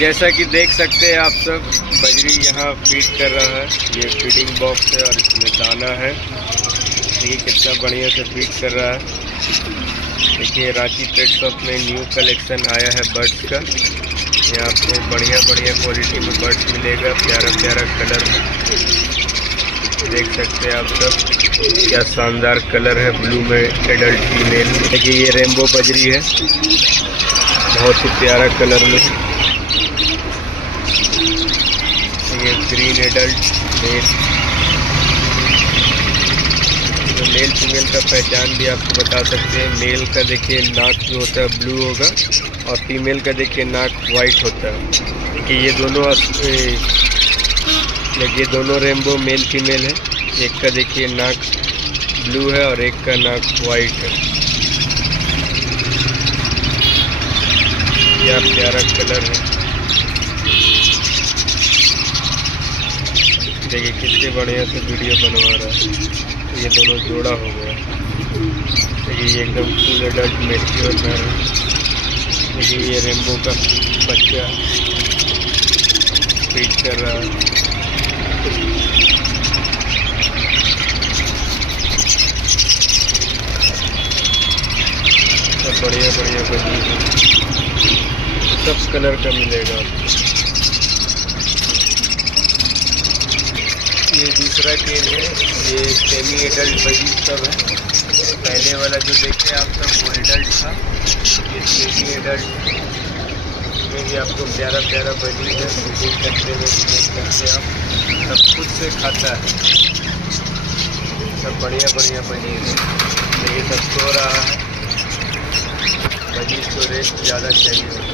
जैसा कि देख सकते हैं आप सब, बजरी यहाँ फीड कर रहा है। ये फीडिंग बॉक्स है और इसमें दाना है। देखिए कितना बढ़िया से फीड कर रहा है। देखिए रांची पेट शॉप में न्यू कलेक्शन आया है बर्ड्स का। यहाँ आपको बढ़िया बढ़िया क्वालिटी में बर्ड्स मिलेगा, प्यारा प्यारा कलर में। देख सकते हैं आप सब क्या शानदार कलर है, ब्लू में एडल्ट फीमेल। देखिए ये रेनबो बजरी है, बहुत ही प्यारा कलर में। ये ग्रीन एडल्ट मेल। तो मेल फीमेल का पहचान भी आपको बता सकते हैं। मेल का देखिए नाक जो होता है ब्लू होगा और फीमेल का देखिए नाक वाइट होता है। देखिए ये दोनों रेनबो मेल फीमेल है। एक का देखिए नाक ब्लू है और एक का नाक वाइट है। क्या प्यारा कलर है। देखिए कितने बढ़िया से वीडियो बनवा रहा है। ये दोनों जोड़ा हो गया। देखिए ये एकदम फुल एडल्ट मैच्योर नर है। देखिए ये रेनबो का बच्चा फीड कर रहा है। सब बढ़िया बढ़िया बजरी है, सब कलर का मिलेगा आपको। ये दूसरा केज है, ये सेमी एडल्ट बजरी सब है। पहले वाला जो देखे आप सब वो एडल्ट था, ये सेमी एडल्ट। इसमें भी आपको प्यारा प्यारा बजरी है। फीडिंग करते हुए देख सकते आप, सब खुद से खाता है। सब बढ़िया बढ़िया बजरी है। ये सब सो रहा है। बजरी को रेस्ट ज़्यादा चाहिए।